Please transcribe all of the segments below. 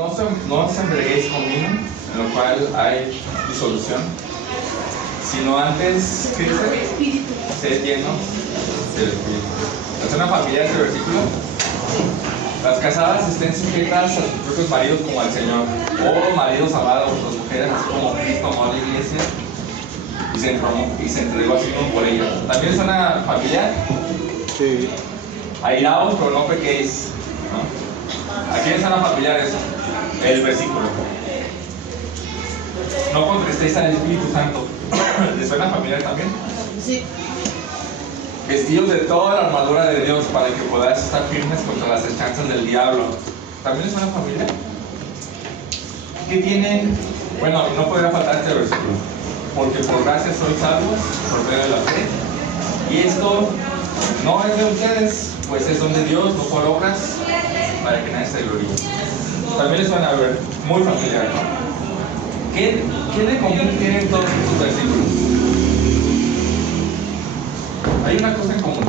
no os embriaguéis con vino, en lo cual hay disolución, sino antes, ¿qué dice? Sed llenos del Espíritu. ¿Es una familia este versículo? Las casadas estén sujetas a sus propios maridos como al Señor. Oh maridos amados, las mujeres, así como Cristo amó a la iglesia y se entregó a sí mismo por ella. ¿También suena familiar? Sí. Airaos, pero no pequéis, ¿no? ¿A quién suena familiar eso? El versículo. No contristéis al Espíritu Santo. ¿Les suena familiar también? Sí. Vestidos de toda la armadura de Dios para que podáis estar firmes contra las hechanzas del diablo. ¿También es una familia? ¿Qué tienen? Bueno, no podría faltar este versículo. Porque por gracia sois salvos por medio de la fe. Y esto no es de ustedes, pues es don de Dios, no por obras, para que nadie se gloríe. También les suena a ver muy familiar, ¿no? ¿Qué de común tienen todos estos versículos? Hay una cosa en común.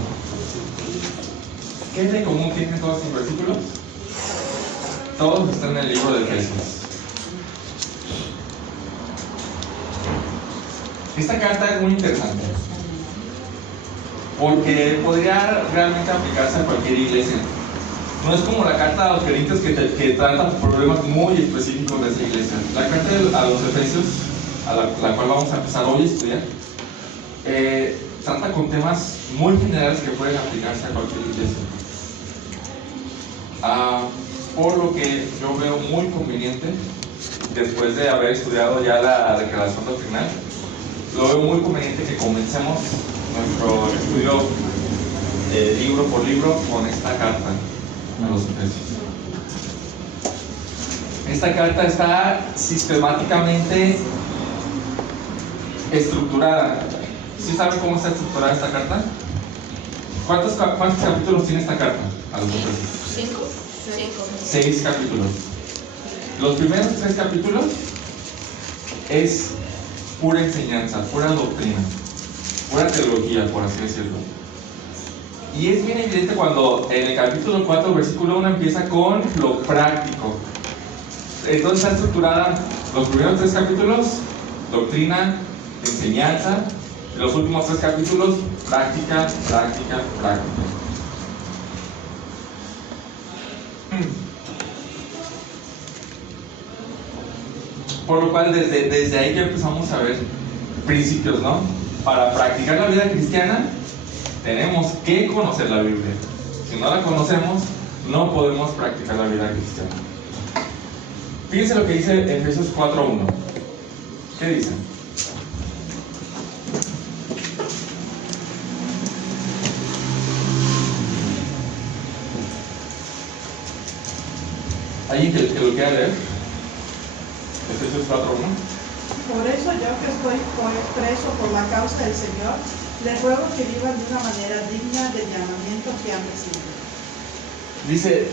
¿Qué de común tienen todos estos versículos? Todos están en el libro de Efesios. Esta carta es muy interesante porque podría realmente aplicarse a cualquier iglesia. No es como la carta a los Corintios que trata problemas muy específicos de esa iglesia. La carta a los Efesios, a la cual vamos a empezar hoy a estudiar, trata con temas muy generales que pueden aplicarse a cualquier iglesia. Por lo que yo veo muy conveniente, después de haber estudiado ya la declaración doctrinal, lo veo muy conveniente que comencemos nuestro estudio libro por libro con esta carta a los Efesios. Esta carta está sistemáticamente estructurada. ¿Sí saben cómo está estructurada esta carta? ¿Cuántos capítulos tiene esta carta a los Efesios? 6 capítulos. Los primeros 3 capítulos es pura enseñanza, pura doctrina, pura teología, por así decirlo. Y es bien evidente cuando en el capítulo 4, versículo 1 empieza con lo práctico. Entonces está estructurada los primeros 3 capítulos, doctrina, enseñanza, y los últimos 3 capítulos, práctica, práctica, práctica. Por lo cual desde ahí ya empezamos a ver principios, ¿no? Para practicar la vida cristiana tenemos que conocer la Biblia. Si no la conocemos, no podemos practicar la vida cristiana. Fíjense lo que dice Efesios 4:1. ¿Qué dice? ¿Alguien que lo quiera leer? Efesios 4:1. Por eso yo que estoy preso por la causa del Señor, les ruego que vivan de una manera digna del llamamiento que han recibido. Dice,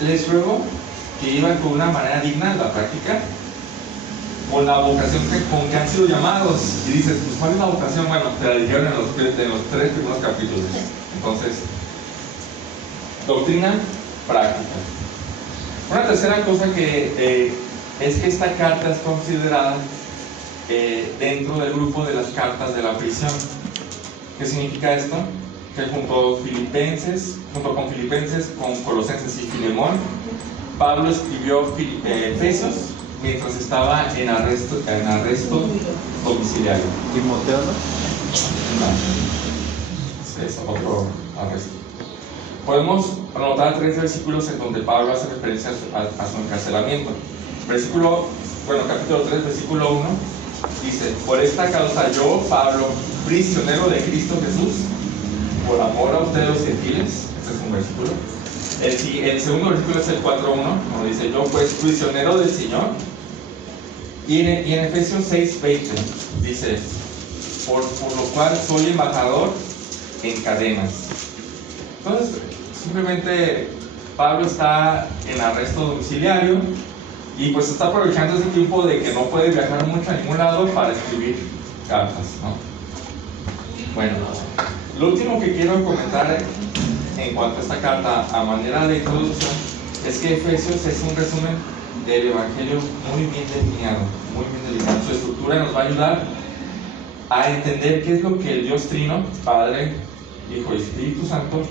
les ruego que vivan con una manera digna de la práctica, con la vocación con que han sido llamados. Y dices, pues ¿cuál es la vocación? Bueno, te la dijeron en los 3 primeros capítulos. Entonces, doctrina, práctica. Una tercera cosa que es que esta carta es considerada dentro del grupo de las cartas de la prisión. ¿Qué significa esto? Que junto con Filipenses, con Colosenses y Filemón, Pablo escribió Efesios mientras estaba en arresto domiciliario. Timoteo, ¿no? No. Es otro arresto. Podemos anotar 3 versículos en donde Pablo hace referencia a su encarcelamiento. Capítulo 3, versículo 1, dice: por esta causa yo, Pablo, prisionero de Cristo Jesús, por amor a ustedes los gentiles. Este es un versículo. El segundo versículo es el 4:1, donde dice: yo pues prisionero del Señor. Y en Efesios 6:20 dice: por lo cual soy embajador en cadenas. Entonces, simplemente Pablo está en arresto domiciliario y pues está aprovechando ese tiempo de que no puede viajar mucho a ningún lado para escribir cartas, ¿no? Bueno, lo último que quiero comentar en cuanto a esta carta a manera de introducción es que Efesios es un resumen del Evangelio muy bien delineado, muy bien delineado. Su estructura nos va a ayudar a entender qué es lo que el Dios Trino, Padre, Hijo y Espíritu Santo,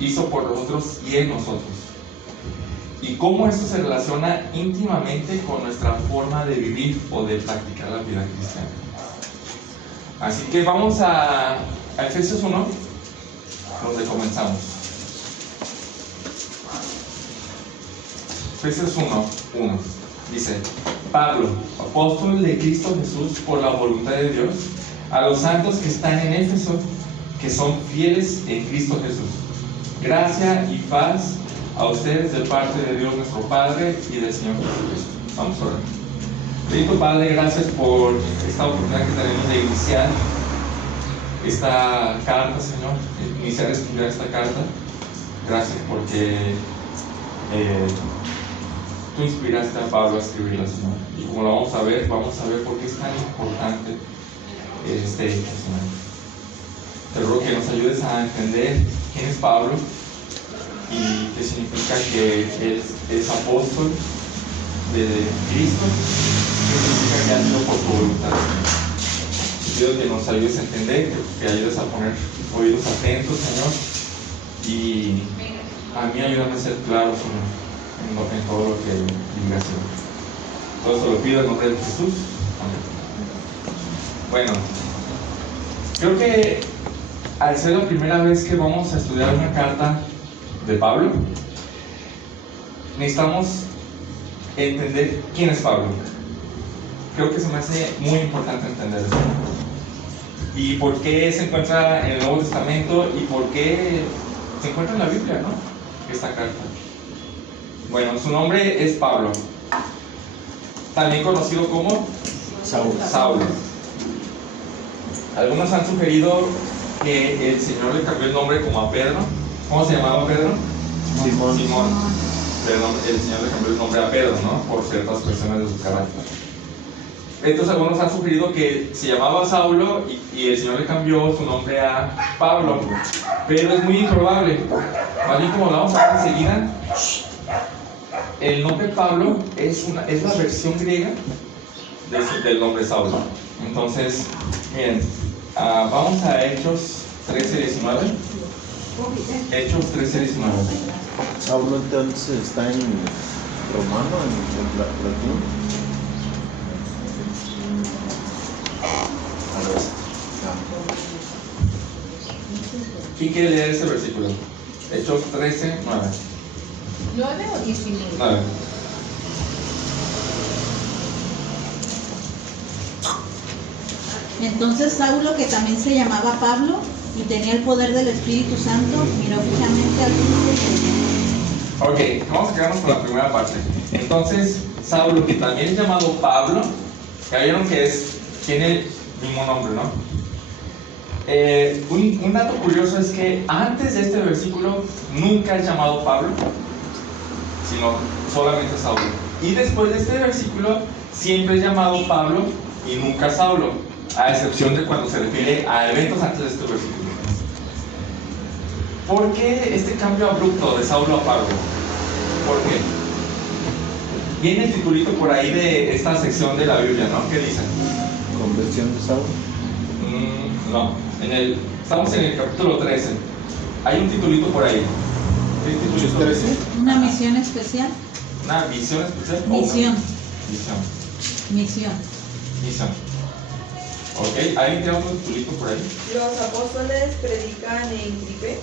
hizo por nosotros y en nosotros. Y cómo eso se relaciona íntimamente con nuestra forma de vivir o de practicar la vida cristiana. Así que vamos a Efesios 1, donde comenzamos. Efesios 1 dice: Pablo, apóstol de Cristo Jesús por la voluntad de Dios, a los santos que están en Éfeso, que son fieles en Cristo Jesús. Gracia y paz a ustedes de parte de Dios nuestro Padre y del Señor Jesucristo. Vamos a orar. Bendito Padre, gracias por esta oportunidad que tenemos de iniciar esta carta, Señor, iniciar a estudiar esta carta. Gracias porque tú inspiraste a Pablo a escribirla, Señor. Y como lo vamos a ver por qué es tan importante este hecho, Señor. Te ruego que nos ayudes a entender quién es Pablo y qué significa que él es apóstol de Cristo, qué significa que ha sido por tu voluntad. Te pido que nos ayudes a entender, que ayudes a poner oídos atentos, Señor, y a mí ayúdame a ser claro, Señor, en todo lo que digas, Señor. Todo esto lo pido en nombre de Jesús. Amén. Bueno, creo que al ser la primera vez que vamos a estudiar una carta de Pablo, necesitamos entender quién es Pablo. Creo que se me hace muy importante entender eso. Y por qué se encuentra en el Nuevo Testamento y por qué se encuentra en la Biblia, ¿no? Esta carta. Bueno, su nombre es Pablo, también conocido como Saulo. Algunos han sugerido que el Señor le cambió el nombre como a Pedro. ¿Cómo se llamaba Pedro? Simón. Perdón, el Señor le cambió el nombre a Pedro, ¿no? Por ciertas cuestiones de su carácter. Entonces algunos han sugerido que se llamaba Saulo y el Señor le cambió su nombre a Pablo. Pero es muy improbable. Más bien, como lo vamos a ver enseguida, el nombre Pablo es la versión griega del nombre Saulo. Entonces, miren, vamos a Hechos 13:19. Hechos 13:19. Saulo entonces está en romano, en latín. A ver. ¿Quién quiere leer ese versículo? Hechos 13:9. ¿9 o 19? 9. Entonces Saulo, que también se llamaba Pablo y tenía el poder del Espíritu Santo, miró fijamente al Cristo. Ok, vamos a quedarnos con la primera parte. Entonces, Saulo, que también es llamado Pablo, que vieron que tiene el mismo nombre, ¿no? Un dato curioso es que antes de este versículo nunca es llamado Pablo, sino solamente Saulo. Y después de este versículo siempre es llamado Pablo y nunca Saulo, a excepción de cuando se refiere a eventos antes de este versículo. ¿Por qué este cambio abrupto de Saulo a Pablo? ¿Por qué? Viene el titulito por ahí de esta sección de la Biblia, ¿no? ¿Qué dice? Conversión de Saulo. No, estamos en el capítulo 13. Hay un titulito por ahí. ¿Qué titulito? 13. Una misión especial. ¿Una visión especial? Misión. Misión. Ok, ¿alguien tiene otro titulito por ahí? Los apóstoles predican en Chipre.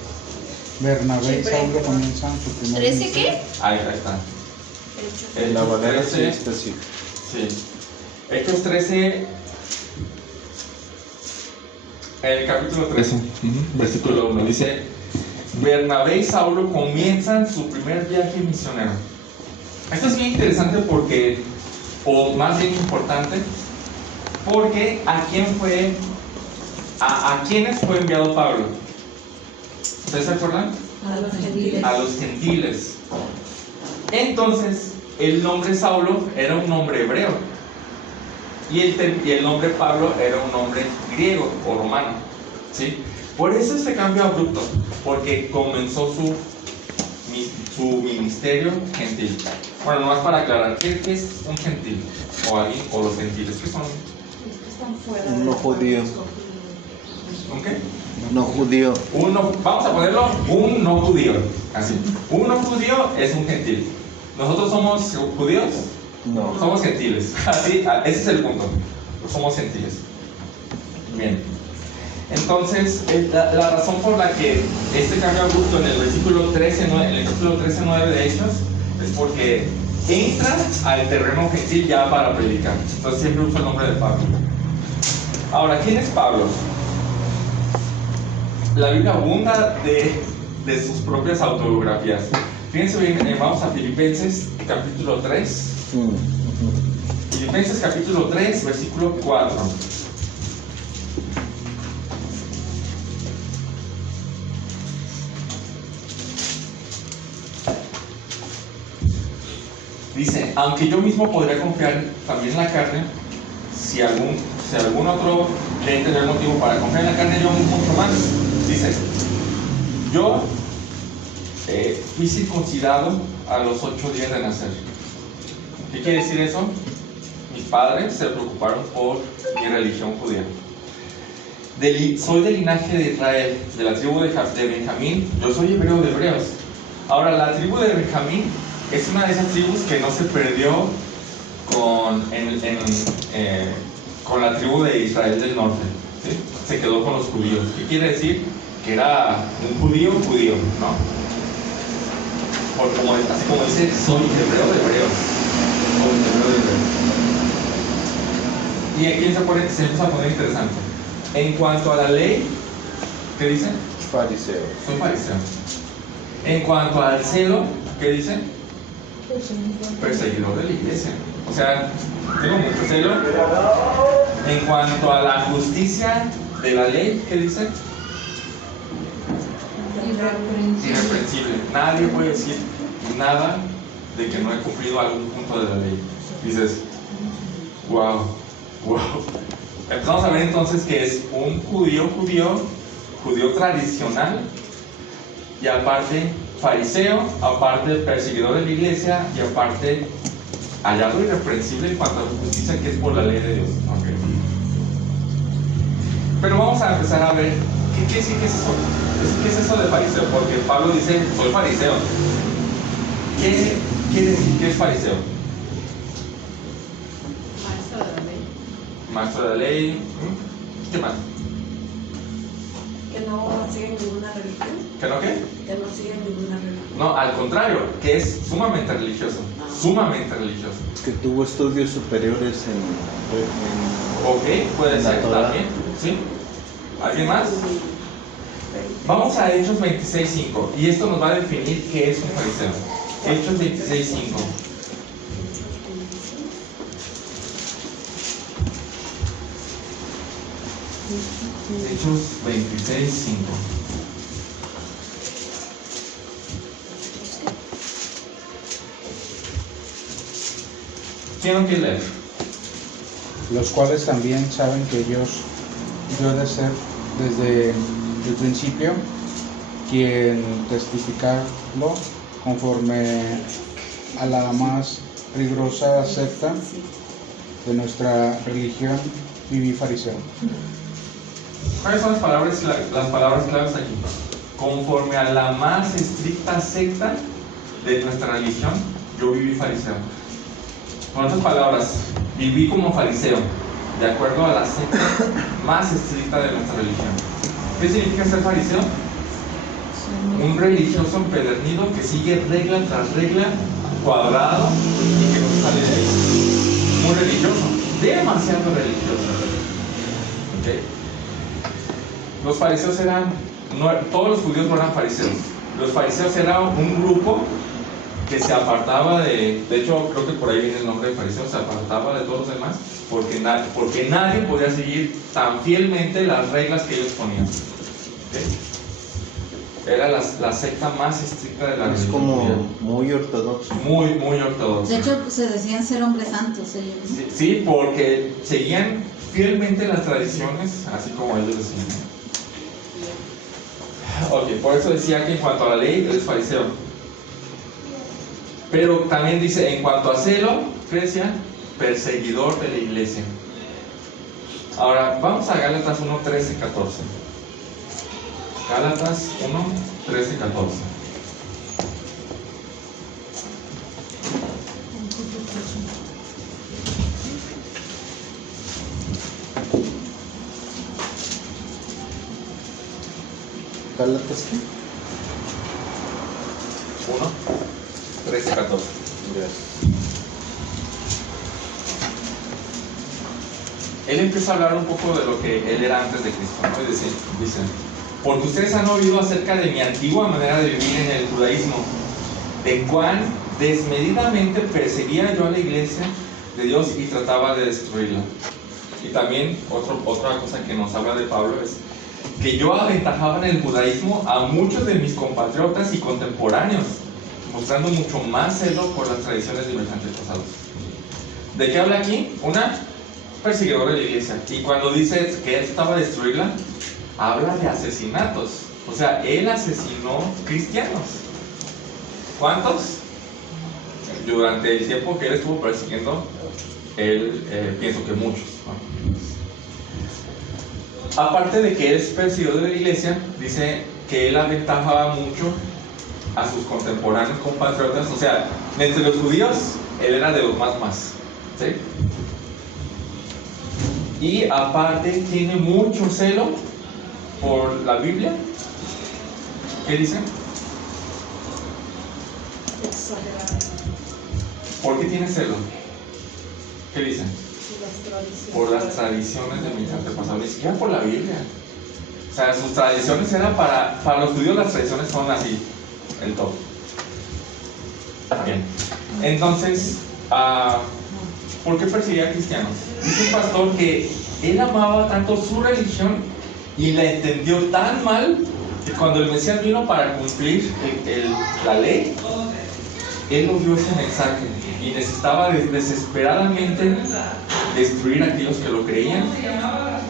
Bernabé y Saulo comienzan su primer ¿13 ministerio. qué? Ahí está. En la manera 13, específica. sí. Hechos 13, en el capítulo 13, versículo 1, dice: Bernabé y Saulo comienzan su primer viaje misionero. Esto es bien interesante porque, o más bien importante, porque ¿a quiénes fue enviado Pablo? ¿Ustedes se acuerdan? A los gentiles. A los gentiles. Entonces, el nombre Saulo era un nombre hebreo y el nombre Pablo era un nombre griego o romano, ¿sí? Por eso este cambio abrupto, porque comenzó su ministerio gentil. Bueno, nomás para aclarar, ¿qué es un gentil? O los gentiles, ¿qué son? Un no judío. ¿Un qué? No judío. Vamos a ponerlo, un no judío. Así. Un no judío es un gentil. ¿Nosotros somos judíos? No. Somos gentiles. Así, ese es el punto. Somos gentiles. Bien. Entonces, la razón por la que este cambio abrupto en el versículo 13:9 de Hechos es porque entra al terreno gentil ya para predicar. Entonces siempre usa el nombre de Pablo. Ahora, ¿quién es Pablo? La Biblia abunda de sus propias autobiografías. Fíjense bien, vamos a Filipenses capítulo 3. Filipenses capítulo 3, versículo 4. Dice, aunque yo mismo podría confiar también en la carne, si algún otro debe tener motivo para confiar en la carne, yo mucho más. Dice, yo fui circuncidado a los 8 días de nacer. ¿Qué quiere decir eso? Mis padres se preocuparon por mi religión judía. Soy del linaje de Israel, de la tribu de Benjamín. Yo soy hebreo de hebreos. Ahora, la tribu de Benjamín es una de esas tribus que no se perdió con la tribu de Israel del norte, ¿sí? Se quedó con los judíos. ¿Qué quiere decir? Que era un judío, ¿no? Así como dice, soy hebreo de hebreos. Y aquí se empieza a poner interesante. En cuanto a la ley, ¿qué dice? Fariseo. Soy fariseo. En cuanto al celo, ¿qué dice? Perseguidor de la iglesia. O sea, tengo mucho celo. En cuanto a la justicia de la ley, ¿qué dice? Irreprensible. Nadie puede decir nada de que no he cumplido algún punto de la ley. Dices, wow. Empezamos a ver entonces que es un judío tradicional, y aparte fariseo, aparte perseguidor de la iglesia, y aparte hallado irreprensible en cuanto a la justicia que es por la ley de Dios. Okay. Pero vamos a empezar a ver qué es eso. ¿Qué es eso de fariseo? Porque Pablo dice, soy fariseo. ¿Qué quiere decir que es fariseo? Maestro de la ley. ¿Qué más? Que no siguen ninguna religión. ¿Que no qué? Que no siguen ninguna religión. No, al contrario, que es sumamente religioso. Sumamente religioso. Que tuvo estudios superiores Ok, puede ser también. ¿Sí? ¿Alguien más? Vamos a Hechos 26:5. Y esto nos va a definir qué es un fariseo. Hechos 26:5. Hechos 26:5. ¿Quién no quiere leer? Los cuales también saben que yo he de ser desde el principio quien testificarlo conforme a la más rigurosa secta de nuestra religión, viví fariseo. ¿Cuáles son las palabras claves aquí? Conforme a la más estricta secta de nuestra religión, yo viví fariseo. Con otras palabras, viví como fariseo, de acuerdo a la secta más estricta de nuestra religión. ¿Qué significa ser fariseo? Un religioso empedernido que sigue regla tras regla, cuadrado, y que no se sale de ahí. Muy religioso, demasiado religioso. ¿Okay? Los fariseos todos los judíos no eran fariseos. Los fariseos eran un grupo que se apartaba de hecho creo que por ahí viene el nombre de fariseo, se apartaba de todos los demás porque nadie podía seguir tan fielmente las reglas que ellos ponían. ¿Okay? Era la secta más estricta de la religión. Es como muy ortodoxo. Muy ortodoxo. De hecho, se decían ser hombres santos ellos, ¿no? Sí, porque seguían fielmente las tradiciones, así como ellos decían. Ok, por eso decía que en cuanto a la ley, él es fariseo. Pero también dice, en cuanto a celo, ¿qué decía? Perseguidor de la iglesia. Ahora, vamos a Gálatas 1, 13, 14. Gálatas 1, 13, 14. Gálatas, ¿qué? 1, 13, 14. Gracias. Él empieza a hablar un poco de lo que él era antes de Cristo, ¿no? Y dice, porque ustedes han oído acerca de mi antigua manera de vivir en el judaísmo, de cuán desmedidamente perseguía yo a la iglesia de Dios y trataba de destruirla. Y también otra cosa que nos habla de Pablo es que yo aventajaba en el judaísmo a muchos de mis compatriotas y contemporáneos, mostrando mucho más celo por las tradiciones de mis antepasados. ¿De qué habla aquí? Perseguidor de la iglesia. Y cuando dice que él estaba a destruirla, habla de asesinatos. O sea, él asesinó cristianos. ¿Cuántos? Durante el tiempo que él estuvo persiguiendo, él pienso que muchos, ¿no? Aparte de que él es perseguidor de la iglesia, dice que él aventajaba mucho a sus contemporáneos compatriotas. O sea, entre los judíos, él era de los más, ¿sí? Y aparte tiene mucho celo por la Biblia. ¿Qué dice? Exagerado. ¿Por qué tiene celo? ¿Qué dice? Las tradiciones. Por las tradiciones de mis antepasados, ni siquiera por la Biblia. O sea, sus tradiciones eran para los judíos, las tradiciones son así, el todo. Bien. Entonces, ¿por qué perseguía a cristianos? Dice un pastor que él amaba tanto su religión y la entendió tan mal que cuando el Mesías vino para cumplir la ley, él nos dio ese mensaje y necesitaba desesperadamente destruir a aquellos que lo creían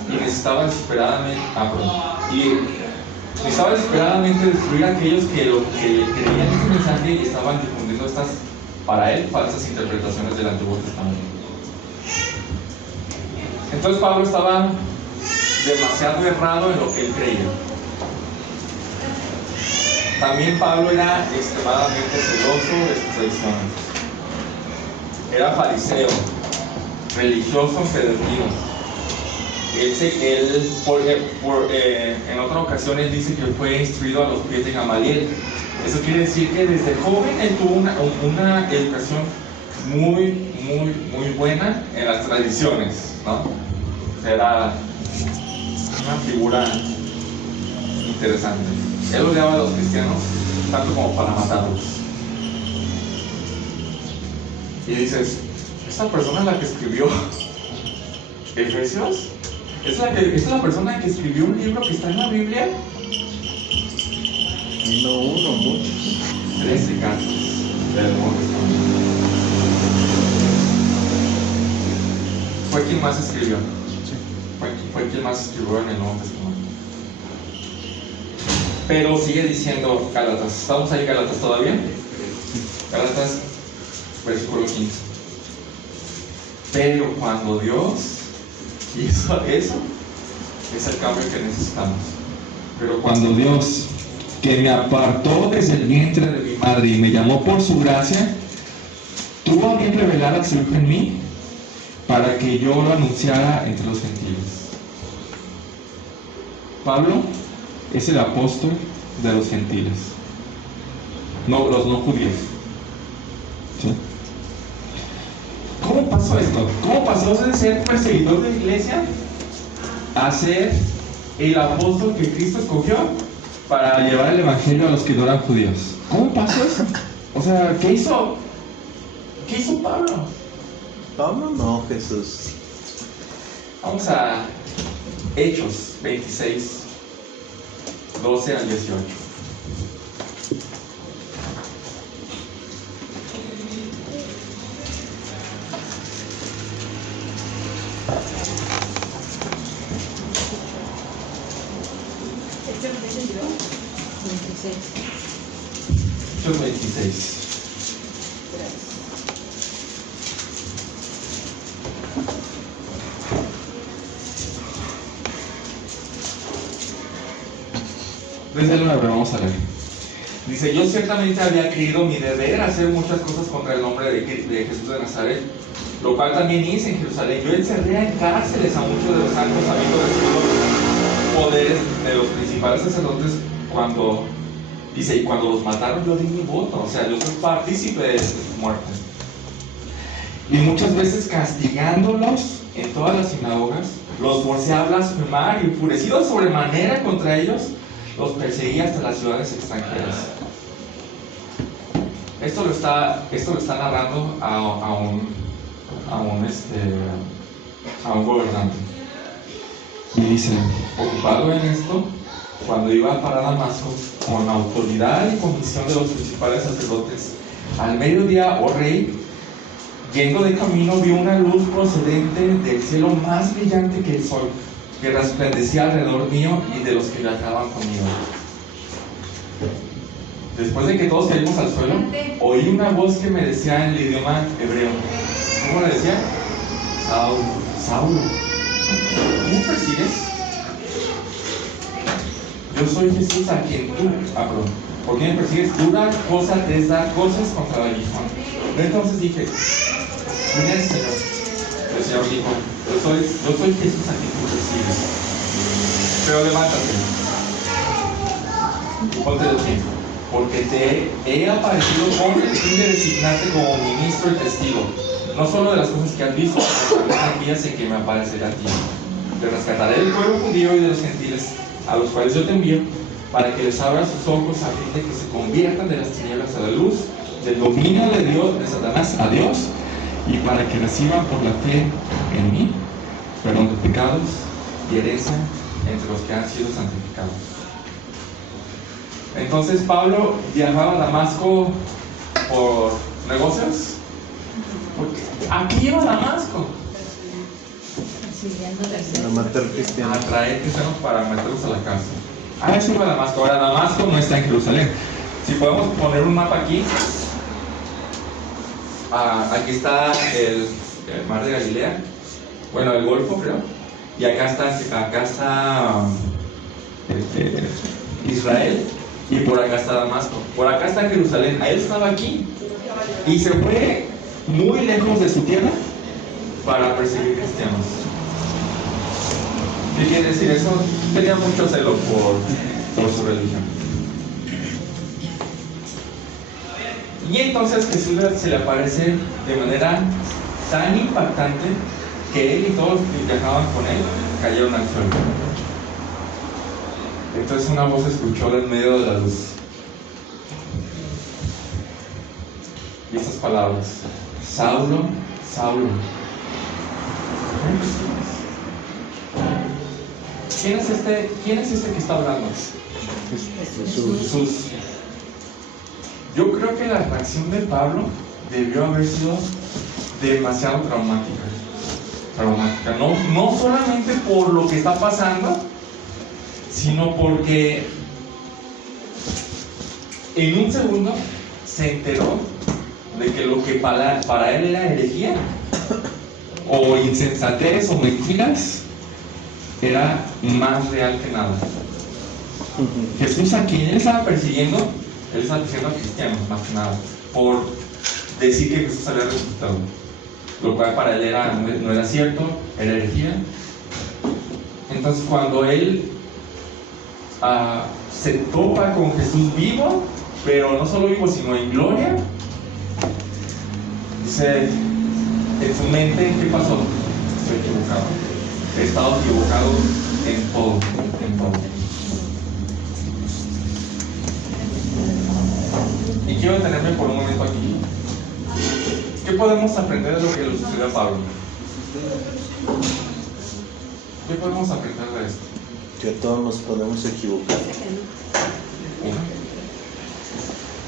y necesitaba desesperadamente destruir a aquellos que creían ese mensaje y estaban difundiendo estas, para él, falsas interpretaciones del Antiguo Testamento. Entonces Pablo estaba demasiado errado en lo que él creía. También Pablo era extremadamente celoso de sus tradiciones. Era fariseo, religioso empedernido. En otra ocasión él dice que fue instruido a los pies de Gamaliel. Eso quiere decir que desde joven él tuvo una educación muy buena en las tradiciones, ¿no? Era una figura interesante. Él odiaba a los cristianos tanto como para matarlos. Y dices, ¿esta persona es la que escribió Efesios? ¿Es la persona que escribió un libro que está en la Biblia? No uno, muchos. 13 cartas del Nuevo Testamento. Fue quien más escribió. Fue quien más escribió en el Nuevo Testamento. Pero sigue diciendo Gálatas. ¿Estamos ahí en Gálatas todavía? Gálatas, versículo 15. Pero cuando Dios hizo eso, es el cambio que necesitamos. Pero cuando Dios, que me apartó desde el vientre de mi madre y me llamó por su gracia, tuvo a bien revelar a su Hijo en mí, para que yo lo anunciara entre los gentiles. Pablo es el apóstol de los gentiles, no los no judíos. ¿Sí? ¿Cómo pasó esto? ¿Cómo pasó de ser perseguidor de la iglesia a ser el apóstol que Cristo escogió para llevar el evangelio a los que no eran judíos? ¿Cómo pasó eso? O sea, ¿qué hizo Pablo? Pablo no, Jesús. Vamos a Hechos 26, 12 al 18. 16. Desde el 9 vamos a leer. Dice: yo ciertamente había creído mi deber hacer muchas cosas contra el nombre de Jesús de Nazaret, lo cual también hice en Jerusalén. Yo encerré en cárceles a muchos de los santos, habiendo recibido poderes de los principales sacerdotes cuando, dice, y cuando los mataron yo di mi voto, o sea, yo fui partícipe de su muerte. Y muchas veces castigándolos en todas las sinagogas, los forcé a blasfemar y enfurecido sobremanera contra ellos, los perseguí hasta las ciudades extranjeras. Esto lo está narrando a un gobernante. Y dice: ocupado en esto, cuando iba para Damasco, con autoridad y convicción de los principales sacerdotes, al mediodía, oh rey, yendo de camino, vi una luz procedente del cielo más brillante que el sol, que resplandecía alrededor mío y de los que viajaban conmigo. Después de que todos caímos al suelo, oí una voz que me decía en el idioma hebreo. ¿Cómo le decía? Saulo, Saulo, ¿qué me persigues? Yo soy Jesús a quien tú, ¿por qué me persigues? Dura cosa te es dar cosas contra el aguijón. Entonces dije: ¿quién eres, Señor? El Señor dijo: yo soy Jesús a quien tú persigues. Pero levántate y ponte de pie, porque te he aparecido con el fin de designarte como ministro y testigo, no solo de las cosas que has visto, sino también de aquellas en que me apareceré a ti. Te rescataré del pueblo judío y de los gentiles, a los cuales yo te envío, para que les abra sus ojos a fin de que se conviertan de las tinieblas a la luz, del dominio de Dios, de Satanás a Dios, y para que reciban por la fe en mí perdón de pecados y herencia entre los que han sido santificados. Entonces Pablo viajaba a Damasco por negocios. Porque aquí iba a Damasco Para matar cristianos. a traer cristianos para meterlos a la cárcel. Eso iba a Damasco. Ahora Damasco no está en Jerusalén. Si podemos poner un mapa aquí. Aquí está el mar de Galilea, bueno, el Golfo, creo, y acá está Israel, y por acá está Damasco, por acá está Jerusalén. Él estaba aquí y se fue muy lejos de su tierra para perseguir cristianos. ¿Qué quiere decir eso? Tenía mucho celo por su religión. Y entonces Jesús se le aparece de manera tan impactante que él y todos los que viajaban con él cayeron al suelo. Entonces una voz se escuchó en medio de la luz. Y estas palabras: Saulo, Saulo, ¿quién es este que está hablando? Jesús. Yo creo que la reacción de Pablo debió haber sido demasiado traumática. No solamente por lo que está pasando, sino porque en un segundo se enteró de que lo que para él era herejía o insensatez o mentiras era más real que nada. Jesús, a quien él estaba persiguiendo, él estaba persiguiendo a cristianos más que nada por decir que Jesús había resucitado, lo cual para él no era cierto, era herejía. Entonces cuando él se topa con Jesús vivo, pero no solo vivo sino en gloria, dice en su mente: ¿qué pasó? Estoy equivocado, he estado equivocado en todo. Y quiero detenerme por un momento aquí. ¿Qué podemos aprender de lo que le sucedió a Pablo? ¿Qué podemos aprender de esto? Que todos nos podemos equivocar.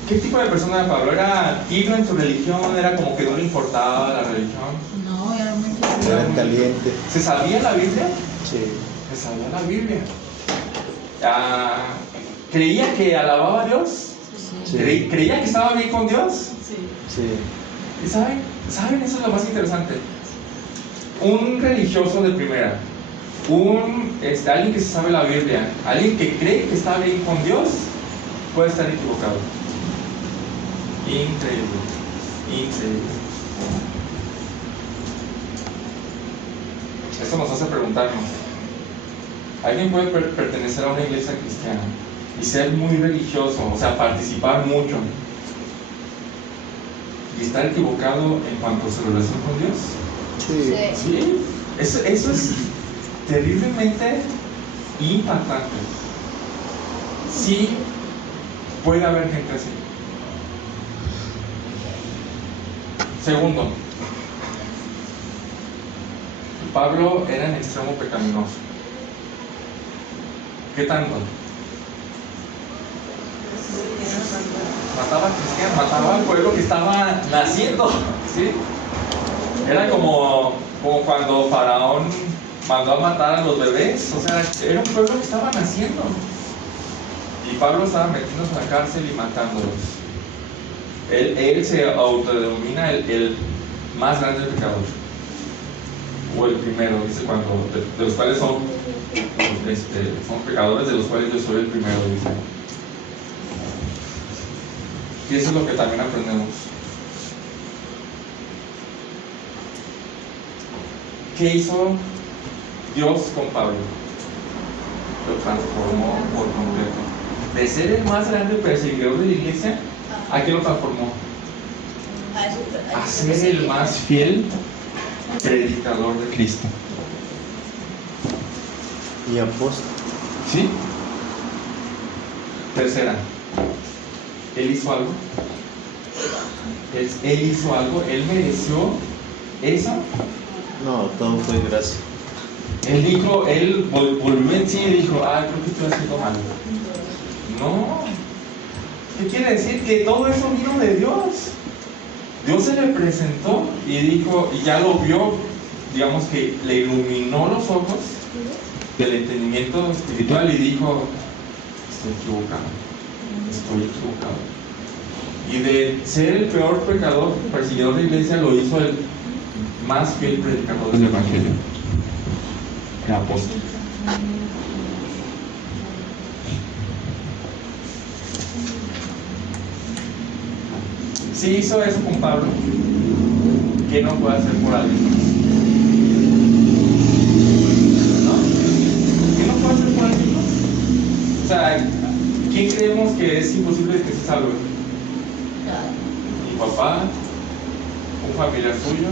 ¿Qué tipo de persona era Pablo? ¿Era tibio en su religión? ¿Era como que no le importaba la religión? No, era muy Era caliente. ¿Se sabía la Biblia? Sí. Se sabía la Biblia. ¿Creía que alababa a Dios? Sí. Creía que estaba bien con Dios. Sí. Sí. ¿Y saben? Eso es lo más interesante. Un religioso de primera, alguien que se sabe la Biblia, alguien que cree que está bien con Dios, puede estar equivocado. Increíble. Esto nos hace preguntarnos: ¿alguien puede pertenecer a una iglesia cristiana y ser muy religioso, o sea, participar mucho, y estar equivocado en cuanto a su relación con Dios? Sí. Sí, eso es terriblemente impactante. Sí, puede haber gente así. Segundo, Pablo era en extremo pecaminoso. ¿Qué tanto? Mataba a cristianos, mataba al pueblo que estaba naciendo, ¿sí? Era como cuando Faraón mandó a matar a los bebés, o sea, era un pueblo que estaba naciendo. Y Pablo estaba metiéndose en la cárcel y matándolos. Él se autodenomina el más grande pecador, o el primero, dice, cuando de los cuales son pecadores, de los cuales yo soy el primero, dice. Y eso es lo que también aprendemos. ¿Qué hizo Dios con Pablo? Lo transformó por completo. De ser el más grande perseguidor de la iglesia, ¿a qué lo transformó? A ser el más fiel predicador de Cristo. Y apóstol. ¿Sí? Tercera, ¿él hizo algo? ¿Él hizo algo? ¿Él mereció eso? No, todo fue gracia. Él volvió en sí y dijo: creo que estoy haciendo mal. No. ¿Qué quiere decir? Que todo eso vino de Dios. Dios se le presentó y dijo, y ya lo vio, digamos que le iluminó los ojos del entendimiento espiritual y dijo: estoy equivocado. Y de ser el peor pecador, perseguidor de la iglesia, lo hizo el más fiel predicador del evangelio, el apóstol. Si hizo eso con Pablo, ¿qué no puede hacer por alguien más? ¿No? ¿Qué no puede hacer por alguien más? O sea, ¿quién creemos que es imposible que se salve? Mi papá, un familiar suyo,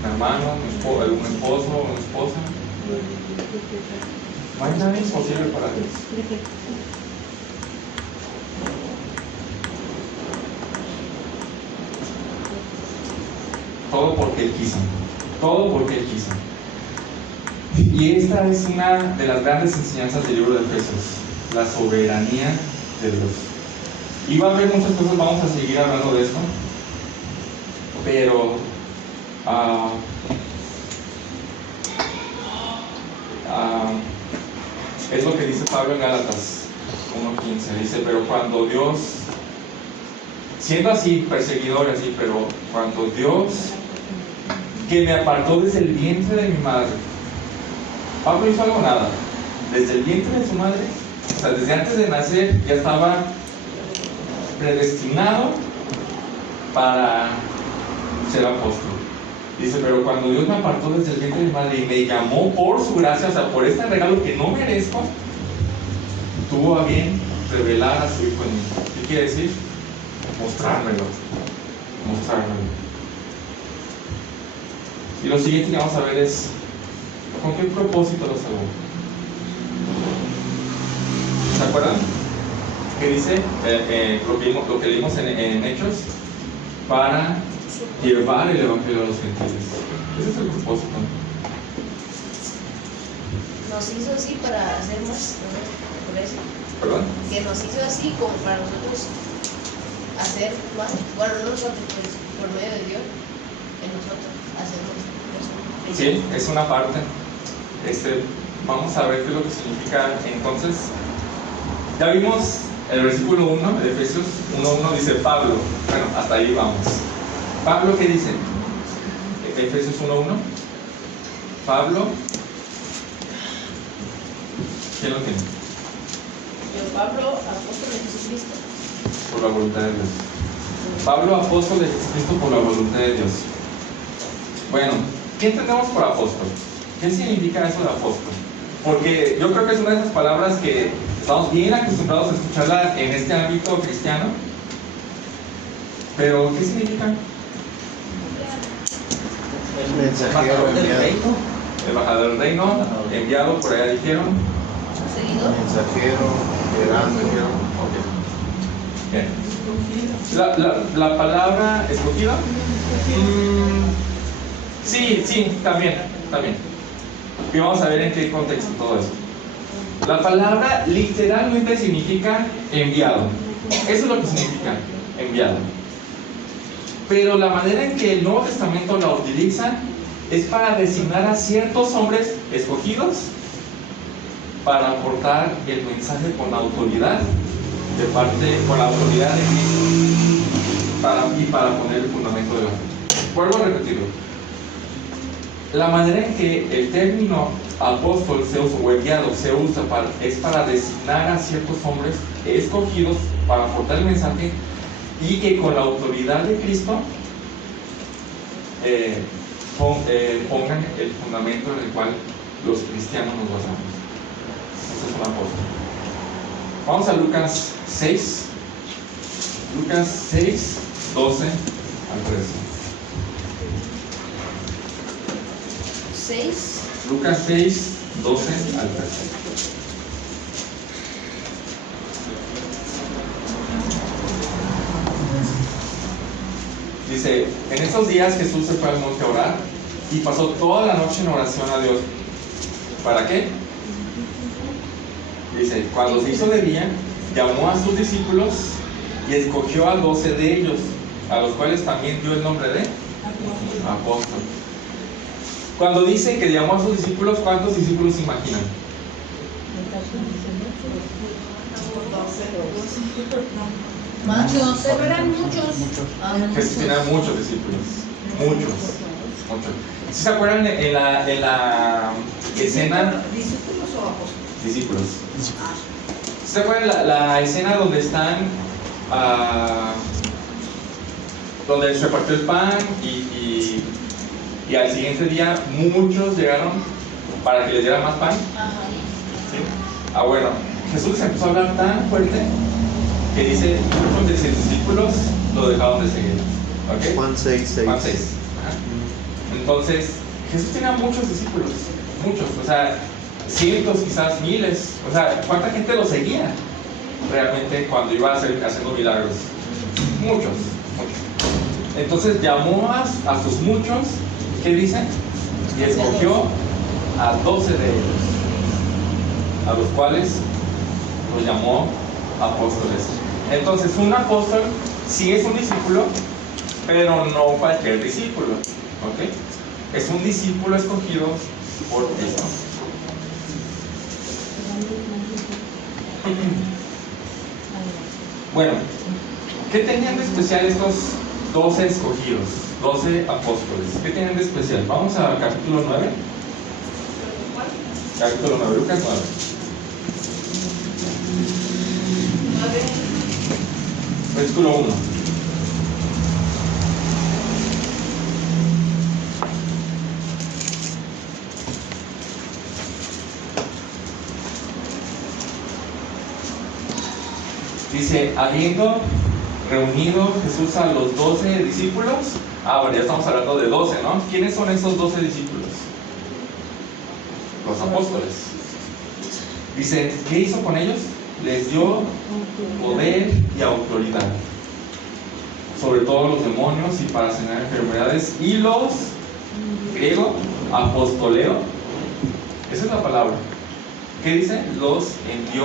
un hermano, un esposo, una esposa. No hay nada imposible para Dios. Todo porque Él quiso. Todo porque Él quiso. Y esta es una de las grandes enseñanzas del libro de Efesios: la soberanía de Dios. Y va a haber muchas cosas, vamos a seguir hablando de esto, pero es lo que dice Pablo en Gálatas 1:15. Dice: pero cuando Dios, siendo así, perseguidor así, pero cuando Dios, que me apartó desde el vientre de mi madre. Pablo hizo algo, nada. Desde el vientre de su madre, o sea, desde antes de nacer, ya estaba predestinado para ser apóstol. Dice: pero cuando Dios me apartó desde el vientre de mi madre y me llamó por su gracia, o sea, por este regalo que no merezco, tuvo a bien revelar a su Hijo en mí. ¿Qué quiere decir? Mostrármelo. Y lo siguiente que vamos a ver es: ¿con qué propósito lo salvó? ¿Se acuerdan? Que dice lo que leímos en Hechos: para llevar el evangelio a los gentiles. Ese es el propósito. Nos hizo así para hacer más, por eso. ¿Perdón? Que nos hizo así como para nosotros hacer más. Bueno, no nosotros, pues, por medio de Dios, en nosotros hacemos eso. Sí, es una parte. Vamos a ver qué es lo que significa. Entonces, ya vimos El versículo 1 de Efesios 1:1 dice Pablo. Bueno, hasta ahí vamos. Pablo, ¿qué dice? Efesios 1:1. Pablo. ¿Quién lo tiene? Yo, Pablo, apóstol de Jesucristo. Por la voluntad de Dios. Pablo, apóstol de Jesucristo por la voluntad de Dios. Bueno, ¿qué entendemos por apóstol? ¿Qué significa eso de apóstol? Porque yo creo que es una de esas palabras que estamos bien acostumbrados a escucharla en este ámbito cristiano. Pero, ¿qué significa? El mensajero enviado. Embajador del reino, enviado, por allá dijeron. Seguidor. Mensajero, heraldo. Ok. Bien. La palabra escogida. Sí, también. Y vamos a ver en qué contexto todo eso. La palabra literalmente significa enviado. Eso es lo que significa enviado. Pero la manera en que el Nuevo Testamento la utiliza es para designar a ciertos hombres escogidos para aportar el mensaje con autoridad con la autoridad de Cristo y para poner el fundamento de la fe. Vuelvo a repetirlo. La manera en que el término apóstol se usa, o enviado se usa es para designar a ciertos hombres escogidos para aportar el mensaje y que con la autoridad de Cristo pongan el fundamento en el cual los cristianos nos basamos. Eso es un apóstol. Vamos a Lucas 6. Lucas 6, 12 al 13. 6. Lucas 6, 12 al 13. Dice, en esos días Jesús se fue al monte a orar y pasó toda la noche en oración a Dios. ¿Para qué? Dice, cuando se hizo de día, llamó a sus discípulos y escogió a 12 de ellos, a los cuales también dio el nombre de apóstol. Cuando dice que llamó a sus discípulos, ¿cuántos discípulos se imaginan? Muchos, pero eran muchos. Jesús tenía muchos discípulos. Muchos. ¿Sí se acuerdan en la escena? ¿Discípulos o apóstoles? Discípulos. ¿Sí se acuerdan la escena donde están, donde se repartió el pan y al siguiente día muchos llegaron para que les dieran más pan? ¿Sí? Bueno, Jesús empezó a hablar tan fuerte que dice, muchos de sus discípulos lo dejaron de seguir. ¿Okay? Juan 6:6. Juan 6. Entonces, Jesús tenía muchos discípulos, muchos, o sea, cientos, quizás miles. O sea, ¿cuánta gente lo seguía realmente cuando iba haciendo milagros? Muchos. Entonces llamó a sus muchos, ¿qué dicen? Y escogió a 12 de ellos, a los cuales los llamó apóstoles. Entonces, un apóstol sí es un discípulo, pero no cualquier discípulo, ¿ok? Es un discípulo escogido por Cristo. Bueno, ¿qué tenían de especial estos 12 escogidos, 12 apóstoles? ¿Qué tienen de especial? Vamos a capítulo 9. Capítulo 9, Lucas 9. Versículo 1. Dice, habiendo reunido Jesús a los 12 discípulos. Bueno, ya estamos hablando de 12, ¿no? ¿Quiénes son esos 12 discípulos? Los apóstoles. Dice, ¿qué hizo con ellos? Les dio poder y autoridad sobre todos los demonios y para sanar enfermedades. Y los, griego, apostoleo. Esa es la palabra. ¿Qué dice? Los envió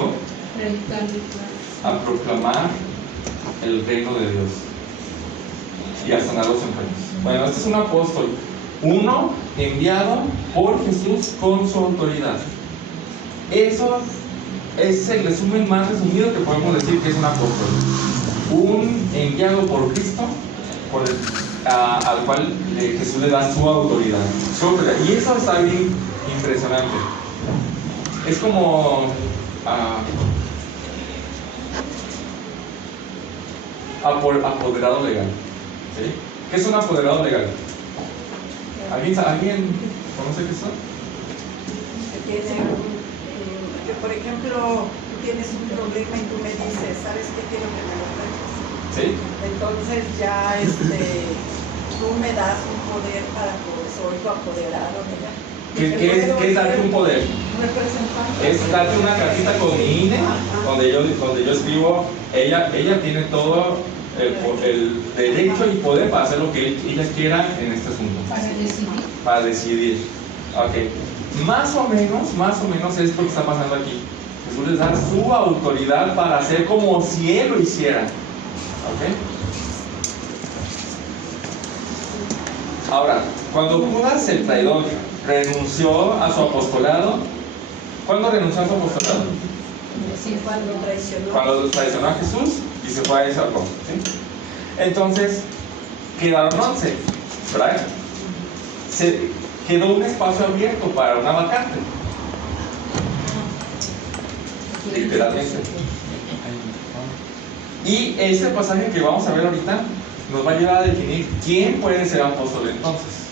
a proclamar el reino de Dios y a sanar los enfermos. Bueno, este es un apóstol, uno enviado por Jesús con su autoridad. Eso es el resumen más resumido que podemos decir que es un apóstol. Un enviado por Cristo, al cual Jesús le da su autoridad. Y eso está bien impresionante. Es como apoderado legal. ¿Sí? ¿Qué es un apoderado legal? ¿Alguien conoce qué son? Que por ejemplo, tú tienes un problema y tú me dices, ¿sabes qué? Quiero que me lo cuentes. ¿Sí? Entonces ya tú me das un poder para que soy tu apoderado. ¿Qué es darte un poder? Representante. Es darte una cartita con mi INE, donde yo escribo, ella tiene todo el derecho y poder para hacer lo que ella quiera en este asunto. Para decidir. Ok. Más o menos es lo que está pasando aquí. Jesús les da su autoridad para hacer como si Él lo hiciera. ¿Ok? Ahora, cuando Judas el traidor renunció a su apostolado, ¿cuándo renunció a su apostolado? Sí, cuando traicionó. Cuando traicionó a Jesús y se fue a ese apóstol. ¿Sí? Entonces, quedaron 11, ¿verdad? Quedó un espacio abierto para una vacante. Literalmente. Y este pasaje que vamos a ver ahorita nos va a ayudar a definir quién puede ser apóstol entonces.